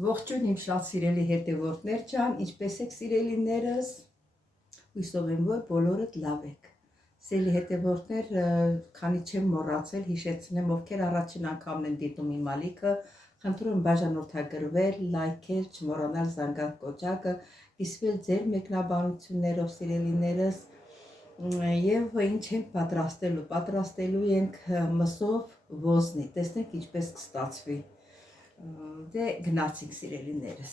Ողջույն իմ շատ սիրելի հետևորդներ ջան, ինչպե՞ս եք սիրելիներս, հույսով եմ, որ բոլորդ լավ եք։ Սիրելի հետևորդներ, քանի չեմ մոռացել, հիշեցնեմ, ովքեր առաջին անգամն են դիտում իմ ալիքը, խնդրում եմ բաժանորդագրվել, լայքել, չմոռանալ զանգակ կոճակը, կիսվել ձեր մեկնաբանություններով, սիրելիներս, եւ ինչ ենք պատրաստելու ենք մսով ոզնի, տեսնենք ինչպես կստացվի։ Դե գնացինք սիրելիներս։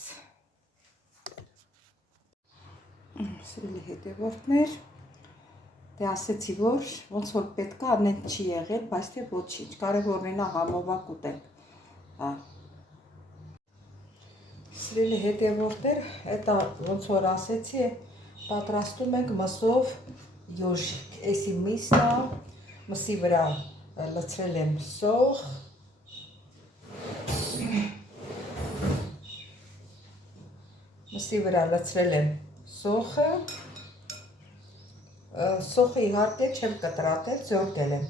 Սիրելի հետևորդներ, դե ասեցի, որ ոնց որ պետք է անեն չի եղել, բայց թե ոչինչ, կարևորն է համովակ ուտենք։ Սիրելի հետևորդներ, դա ոնց որ ասեցի, պատրաստում ենք մսով յոժիկ։ Էսի միսն է, մսի վրա լցրել եմ սոխ, մսի վրա լցրել եմ սոխը, սոխը իհարկե չեմ կտրատել, ձորկել եմ,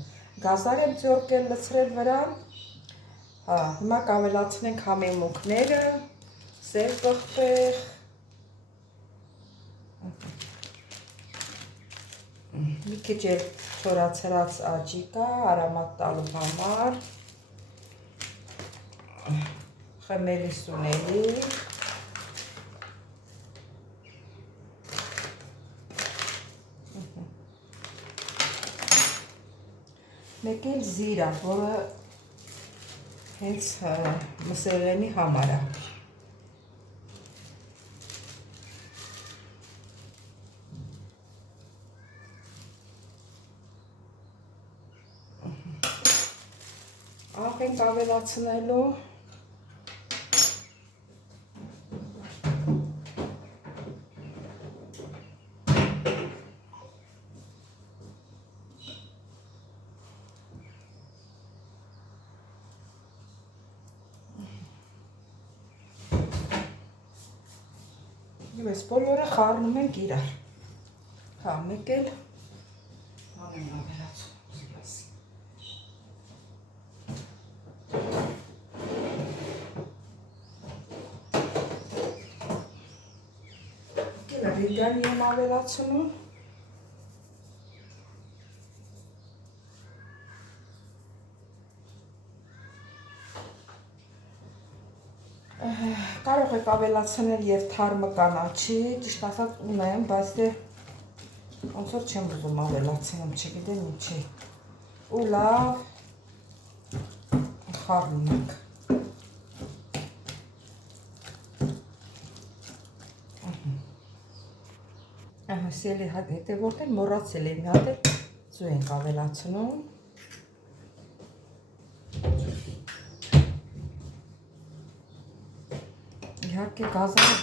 գազար եմ ձորկել լցրել վրան, հիմա կավելացնենք համեմունքները, սև պղպեղ, մի քիչ էլ չորացրած աջի կա, արամատ տալու համար, խմելի սունելի, մեկ էլ զիրա, որը հենց մսեղենի համար է։ Աղ ենք ավելացնելու, և այս բոլորը խառնում ենք իրար, մեկ էլ անեմ ավելացում, Ռիգանի եմ ավելացնում, կարող եք ավելացնել և թարմը կանաչի, ճիշտ ասած ունեմ, բայց դե ոնց որ չեմ ուզում ավելացնում, չգիտեմ ինչի, ու լավ խառնում ենք։ Սիրելի հետևորդներ, մոռացել եմ մի հատ ձու ենք ավելացնում։ Իհարկե գազարը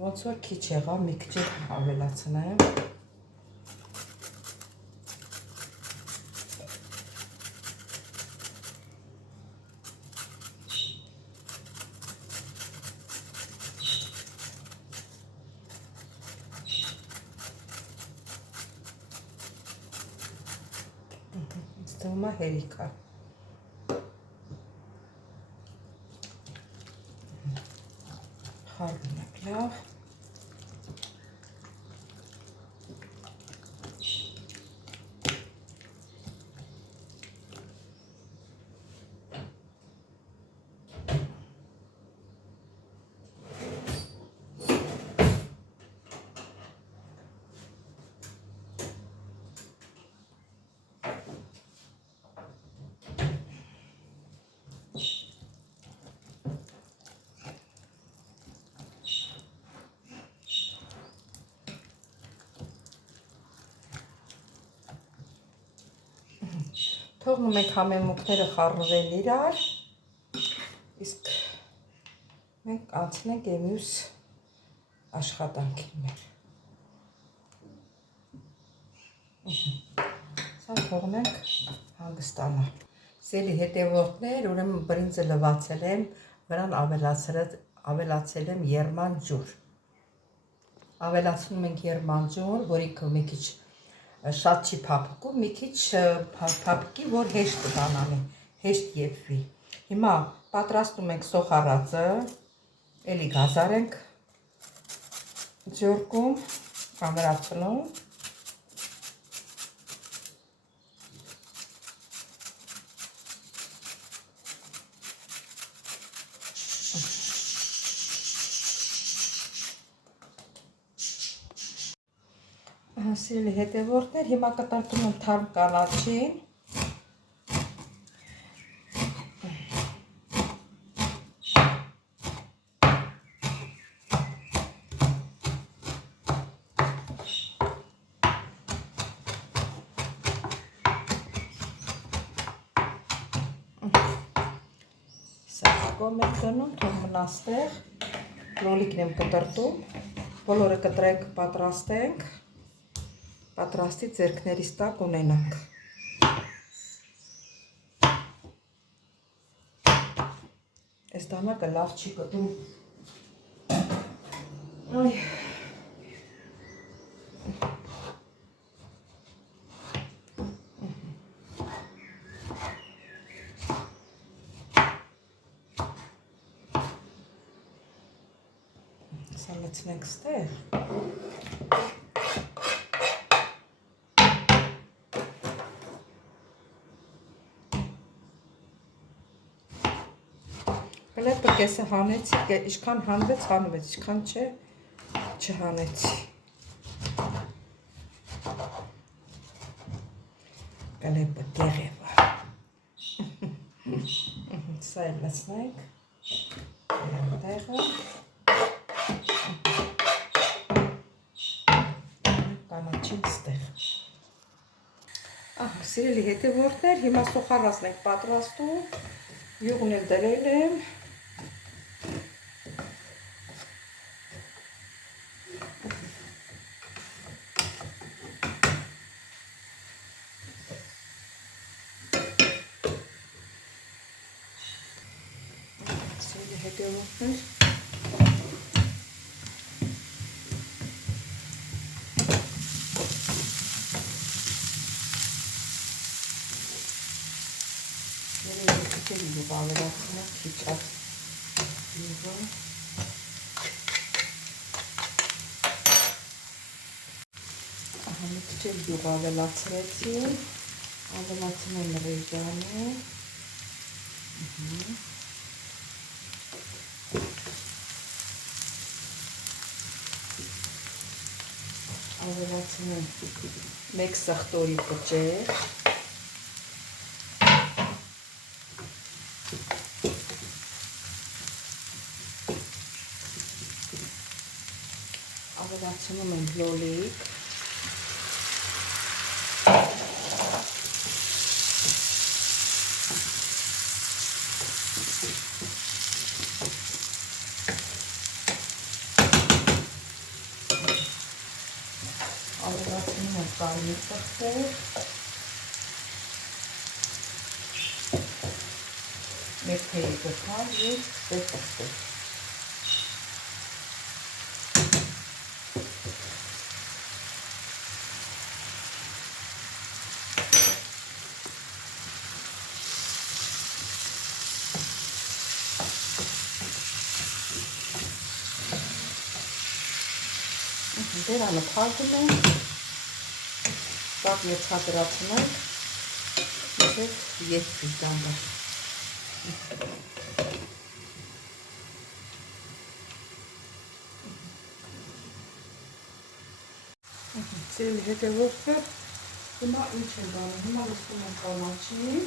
ոնց որ քիչ եղավ, մի քիչ ավելացնեմ։ Ստում է հերիքա։ Խառնում ենք լավ։ Թողնում ենք համեմունքները խառնվել իրար, իսկ մենք անցնենք և մյուս աշխատանքին մեր։ Սա թողնենք հանգստանա։ Սիրելի հետևորդներ, ուրեմն բրինձը լվացել եմ, վրան ավելացել եմ եռման ջուր։ Ավելացնում ենք եռման ջուր, որի մի քիչ շատ չի փափկում, մի քիչ փափկի, որ հեշտ բանանի, հեշտ եփվի։ Հիմա պատրաստում ենք սոխարածը, էլի գազար ենք ձյորքում, ամրացնում։ Սիրելի հետևորդներ, հիմա կտրտում եմ թարմ կանաչին։ Սակում եմ գնում, թող մնաստեղ, լոլիկն եմ կտրտում, բոլորը կտրենք, պատրաստենք, պատրաստի ձեռքներիս տակ ունենանք։ Այս դանակը լավ չի կտում։ Այ Սա լցնենք ստեղ։ Կլեպը կեսը հանեցի, ինչքան հանվեց, հանվեց, ինչքան չէ, չհանեցի։ Կլեպը գեղև է։ Սա էլ լցնենք։ Տեղը։ Կանաչին ստեղ։ Սիրելի հետևորդներ, հիմա սոխարածն ենք պատրաստում, յուղն էլ դրել եմ։ Սիրելի հետևորդներ, յուղ ավելացնենք, քիչ այդ յուղը։ Մի քիչ էլ յուղ ավելացրեցի, ավելացնում եմ ռեջանը։ Ավելացնում եմ մեկ սխտորի կճեր։ Ավելացնում եմ լոլիկ։ Ավելացնում եմ կարմիր ծխտեր։ Մեկ թեյ գքան և սև ծխտեր։ Բերանը փակում ենք, տակ երջադրացնում ենք, և եթրի դանդար։ Սիրելի հետևորդներ, հիմա ինչ եմ բանում, հիմա լցնում եմ կանաչին,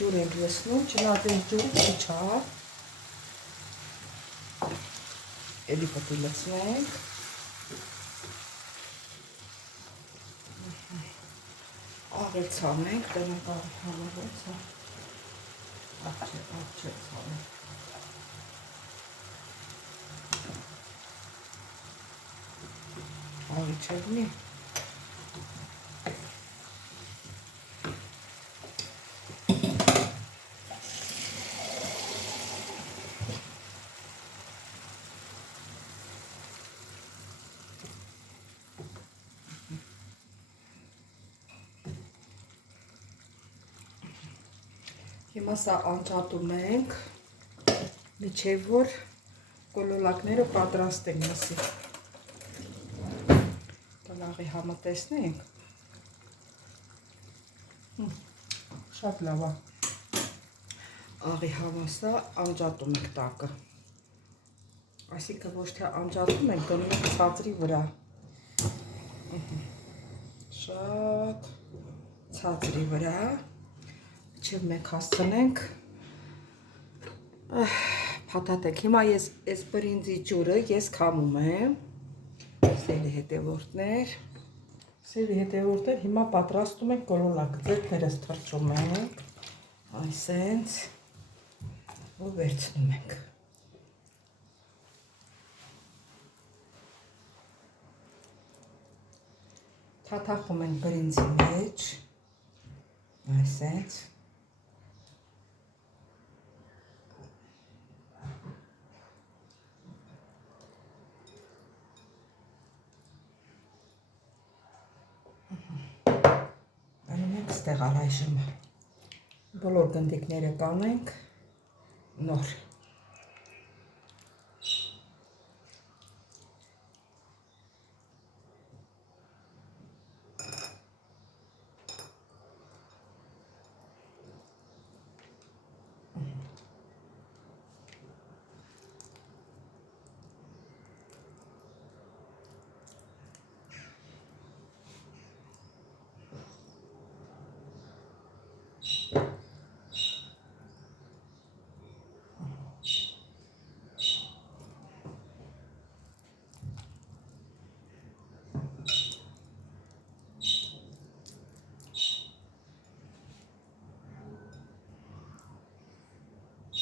ջուր ենք լցնում, չնայած ջուրը քիչ է, էլի պետք է լցնենք, աղել ցանենք, տնենք աղել ցան, աղ չէ ցանենք, աղի չեղնի, Հիմա սա անջատում ենք, միջև որ կոլոլակները պատրաստենք մսի։ Աղի համը տեսնենք։ Շատ լավ է։ Աղի համը սա անջատում ենք տակը։ Այսինքն ոչ թե անջատում ենք, դնում ենք ցածրի վրա։ Շատ ցածրի վրա, մինչև մենք հասցնենք փաթաթենք։ Հիմա այս բրինձի ջուրը ես քամում եմ, սերի հետևորդներ, հիմա պատրաստում ենք կոլոլակը, ձեռքներս թրջում ենք, այսենց, ու վերցնում ենք։ Թաթախում ենք բրինձի մեջ, այսենց, անում ենք ստեղ առայժմ, բոլոր գնդիկները կանենք նոր։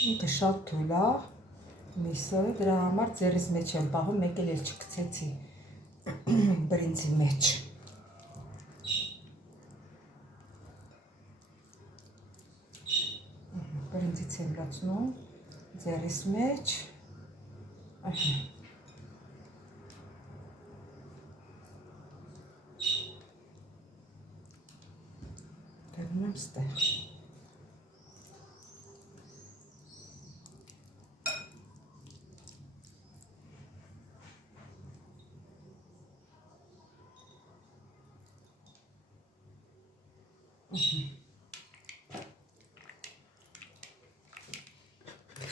Ինքը շատ թույլ է, միսը, դրա համար ձեռիս մեջ եմ պահում, մեկ էլ չգցեցի բրինձի մեջ։ Բրինձից եմ լացնում ձեռիս մեջ, դնում եմ ստեղ։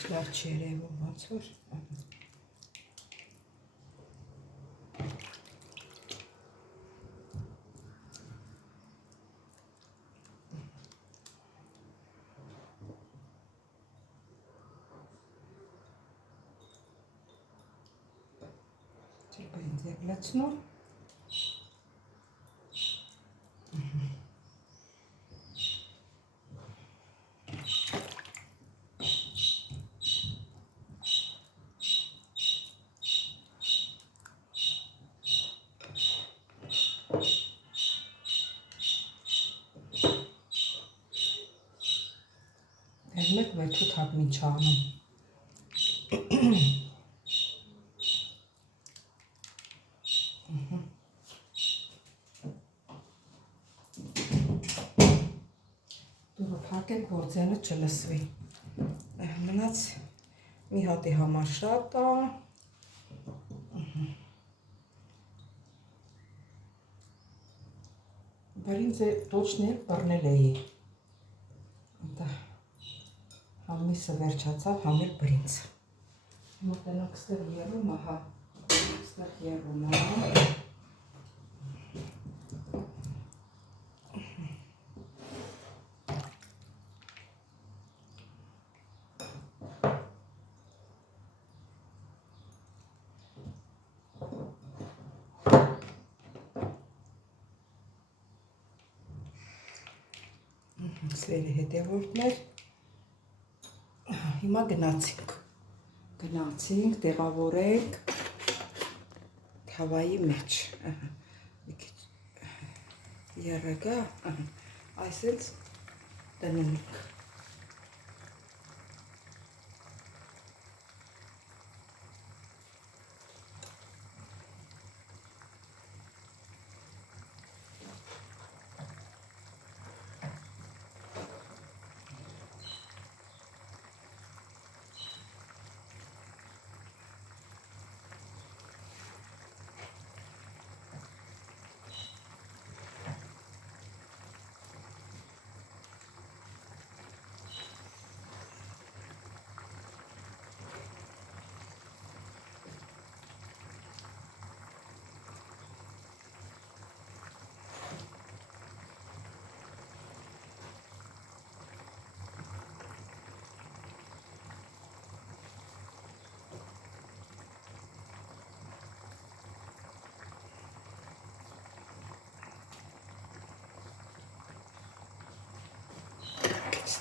Լավ չի երևում ոնց որ։ Բրինձ եմ լցնում։ Մեկ վեթու թափնի չանում։ Դուրը փակենք, որ ձենը չլսվի։ Մնաց մի հատի համար շատ է։ Բրինձը точно բռնել էի։ Համիսը վերջացավ, համել բրինձ։ Հիմա տնակ ստեղ եղում, ահա, ստեղ եղում, ահա։ Սերի հետևորդներ, հիմա գնացինք, տեղավորենք թավայի մեջ, երեգա, այսենց դնում ենք։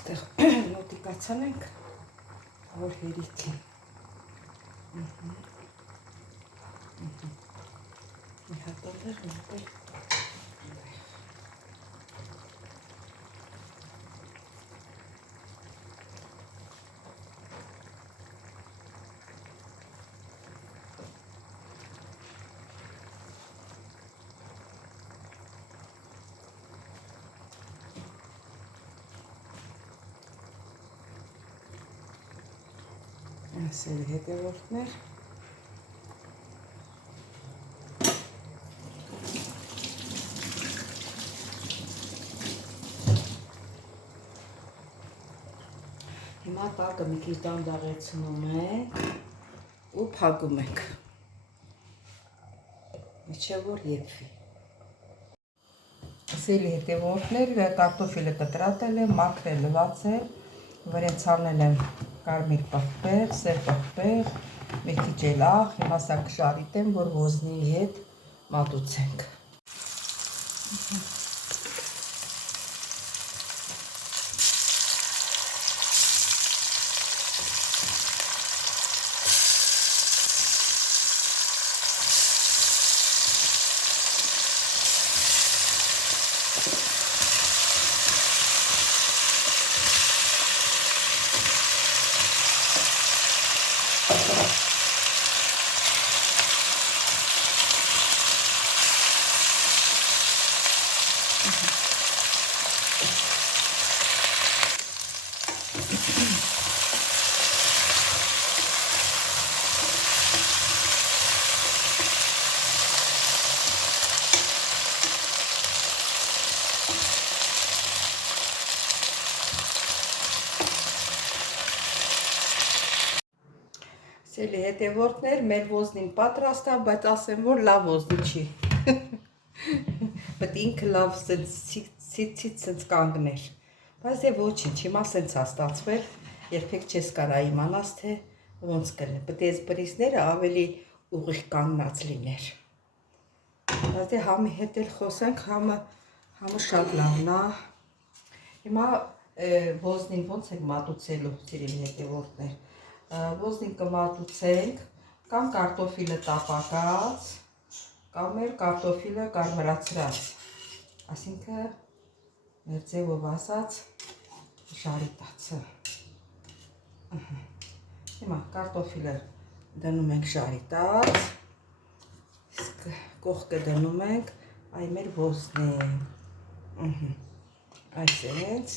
այստեղ նոտիկացանենք, որ հերիքի։ Մի հատ այնտեղ, մի հատ էլ ասել հետևորդներ։ Հիմա տակը մի քիչ դանդաղեցնում ենք ու փակում ենք, մինչև որ եփվի։ Ասելի հետևորդներ, կարտոֆիլը կտրատել եմ, մաքրել, լվացել, վրեցանել եմ կարմիր պղպեղ, սև պղպեղ, մի քիչ էլ աղ, հիմա սա կշարիտեմ, որ ոզնի հետ մատուցենք։ Սելի հետևորդներ, մեր ոզնին պատրաստ է, բայց ասեմ, որ լավ ոզնի չի։ Բայց ինքը լավ ցից կանգներ։ Բայց և ոչինչ, հիմա սենց է ստացվել, երբեք չես կարա իմանաս, թե ոնց կլինի։ Պետք է այս բրիզները ավելի ուղիղ կանգնած լիներ։ Բայց համի հետ էլ խոսենք, համը շատ լավն է։ Հիմա ոզնին ոնց ենք մատուցելու, սիրելի հետևորդներ։ Ոզնին կմատուցենք կամ կարտոֆիլը տապակած, կամ էլ կարտոֆիլը կարմրացրած, այսինքն մեր ձևով ասած ժարիտացը։ Հիմա կարտոֆիլը դնում ենք ժարիտած, իսկ կողքը դնում ենք այ մեր ոզնին, այսպես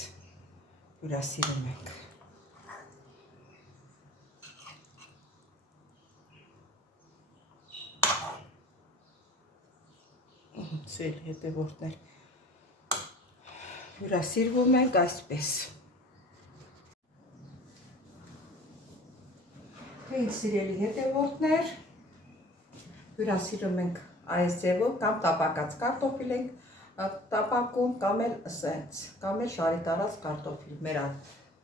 հյուրասիրում ենք։ Սել հետևորդներ, հյուրասիրվում ենք այսպես։ Ինձ սիրելի հետևորդներ, հյուրասիրում ենք այս ձևով, կամ տապակած կարտոֆիլ ենք տապակում, կամ էլ սենց, կամ էլ շարիտարած կարտոֆիլ, մեր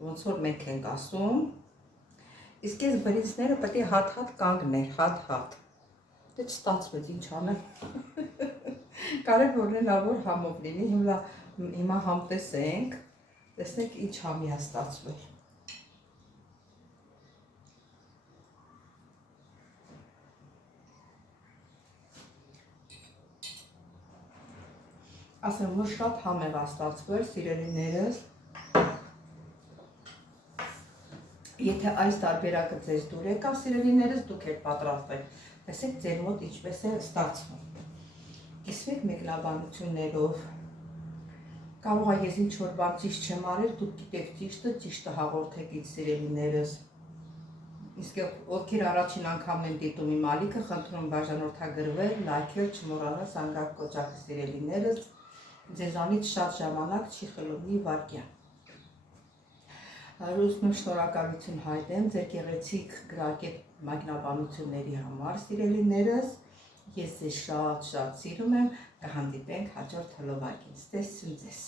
ոնց որ մենք ենք ասում։ Իսկ այս բրինձները պետք է հատ-հատ կանգներ, հատ-հատ։ Դե չստացվեց, ինչ անեմ։ Կարևորն է նա որ համով լինի, հիմա համ տեսենք, տեսնենք ինչ համի է ստացվել։ Ասեմ, որ շատ համեղ է ստացվել, սիրելիներս։ Եթե այս տարբերակը ձեզ դուր եկա, սիրելիներս, դուք եք պատրաստեք, տեսեք ձեր մոտ ինչպես է ստացվում։ Կիսվեք մեկնաբանություններով, կարող է ես ինչ-որ բան ճիշտ չեմ արել, դուք գիտեք ճիշտը հաղորդեք ինձ սիրելիներս։ Իսկ ովքեր առաջին անգամ են դիտում իմ ալիքը, խնդրում բաժանորդագրվել, լայքել, չմոռանալ զանգակ կոճակը սիրելիներս, ձեզանից շատ ժամանակ չի խլում, մի վայրկյան։ Ուզում եմ շնորհակալություն հայտնեմ ձեր գեղեցիկ գրագետ մեկնաբանությունների համար, սիրելիներս։ Ես ձեզ շատ սիրում եմ, կհանդիպենք հաջորդ հոլովակին։ Տեսություն ձեզ։